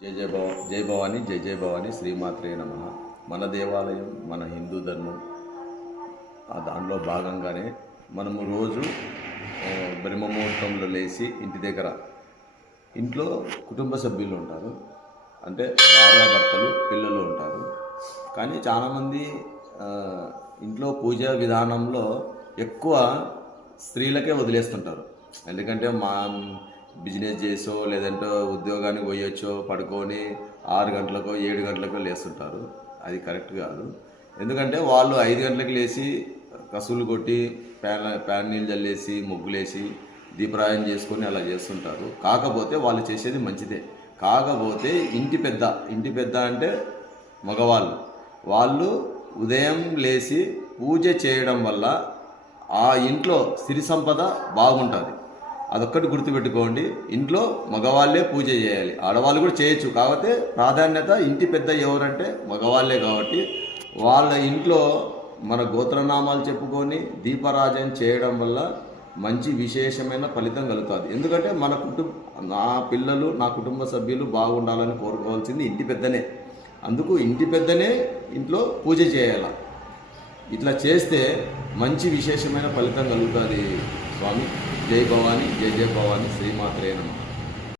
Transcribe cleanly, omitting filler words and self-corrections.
జై భవాని జై భవాని శ్రీమాత్రే నమః. మన దేవాలయం మన హిందూ ధర్మం దానిలో భాగంగానే మనము రోజు బ్రహ్మముహూర్తంలో లేచి ఇంట్లో కుటుంబ సభ్యులు ఉంటారు, అంటే భార్యాభర్తలు పిల్లలు ఉంటారు. కానీ చాలామంది ఇంట్లో పూజా విధానంలో ఎక్కువ స్త్రీలకే వదిలేస్తుంటారు. ఎందుకంటే బిజినెస్ చేసో లేదంటే ఉద్యోగానికి పోయొచ్చో పడుకొని 6 గంటలకో 7 గంటలకో లేస్తుంటారు. అది కరెక్ట్ కాదు. ఎందుకంటే వాళ్ళు 5 గంటలకు లేచి కసులు కొట్టి ప్యాన్ నీళ్ళు చల్లేసి ముగ్గులేసి దీపరాయం చేసుకొని అలా చేస్తుంటారు. కాకపోతే వాళ్ళు చేసేది మంచిదే. కాకపోతే ఇంటి పెద్ద అంటే వాళ్ళు ఉదయం లేచి పూజ చేయడం వల్ల ఆ ఇంట్లో సిరి సంపద బాగుంటుంది. అదొక్కటి గుర్తుపెట్టుకోండి. ఇంట్లో మగవాళ్ళే పూజ చేయాలి, ఆడవాళ్ళు కూడా చేయొచ్చు. కాకపోతే ప్రాధాన్యత ఇంటి పెద్ద ఎవరంటే మగవాళ్ళే. కాబట్టి వాళ్ళ ఇంట్లో మన గోత్రనామాలు చెప్పుకొని దీపారాజన చేయడం వల్ల మంచి విశేషమైన ఫలితం కలుగుతుంది. ఎందుకంటే నా పిల్లలు నా కుటుంబ సభ్యులు బాగుండాలని కోరుకోవాల్సింది ఇంటి పెద్దనే. అందుకు ఇంటి పెద్దనే ఇంట్లో పూజ చేయాలి. ఇట్లా చేస్తే మంచి విశేషమైన ఫలితం కలుగుతుంది. స్వామి జై భవాని జై భవాని శ్రీమాత్రే నమః.